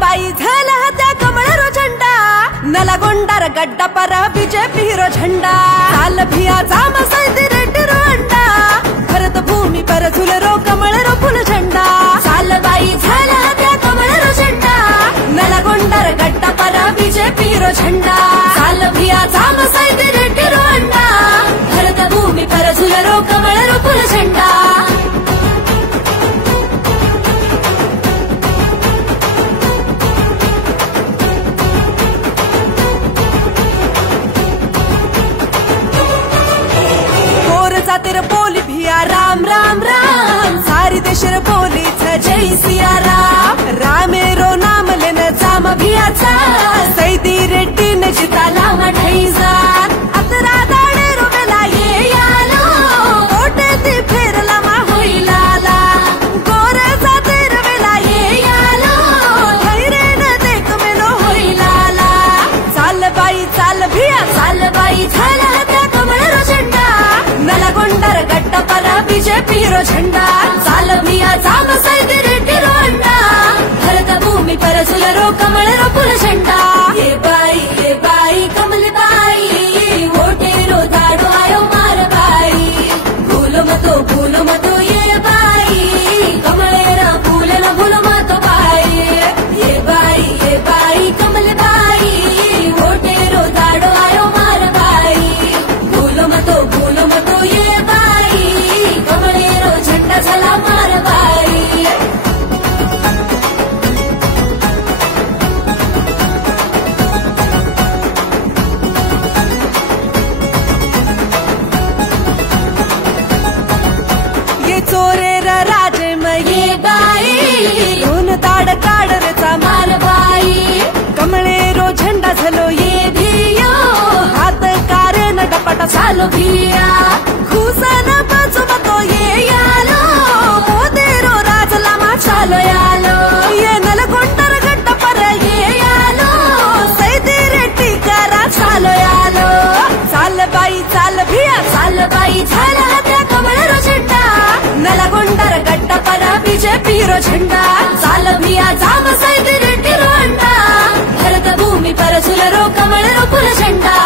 बाई झाला त्या कमळरो झंडा नलगोंडार गड्डा पर बीजेपी हिरो झंडा साल भिया जाम सैदी रेड्डी रो अंडा भरत भूमि पर झुलरो कमळरो फुल झंडा साल बाई झाला त्या कमळरो झंडा नलगोंडार गड्डा पर बीजेपी हिरो झंडा साल भिया जाम सैदी रेड्डी रो अंडा भरत भूमि पर झुलरो कमळरो फुल झंडा तेरे बोली भिया राम राम राम सारी देशर बोलीच जय सिया राम रामेरो नाम लेन जाम भियाचा सैदी रेड्डी ने जिताला मढईजा अतरा दाडे रोवेला ये यालो ओटे ती फेरला मा होईलाला गोरे जाते रवेला ये यालो धैर्य न देख मेलो होईलाला चाल बाई झाला त्या कमळरो झंडा नलगोंडार गड्डा पर बीजेपी हिरो झंडा साल भिया जाम सैदी रेड्डी रो अंडा भरत भूमि पर झुलरो कमळरो फुल झंडा ये बाई कमली बाई वोटेरो दाडो आयो मार बाई भूलो मतो ये बाई कमळेरा फूल न भूलो मतो बाई ये बाई कमली बाई वोटेरो दाडो आयो मार बाई भूलो मतो ये बाई कमळेरो झंडा झाला मार बाई ये चोरेर राजे ये बाई दोन दाड काढरचा मार बाई कमळेरो झंडा झालो ये भियो हात कारण डपटा चालो भिया खुसन बाजू मतो ये यालो मोदेरो राजला मा चालो यालो ये नलगोंडार गड्डा पर ये यालो सैदी रेड्डी करा चालो यालो चाल बाई झाला त्या कमळरो झंडा नलगोंडार गड्डा पर बीजेपी हिरो झंडा चाल भिया जाम सैदी रेड्डी रो अंडा भरत भूमि पर झुलरो कमळरो फुल झंडा।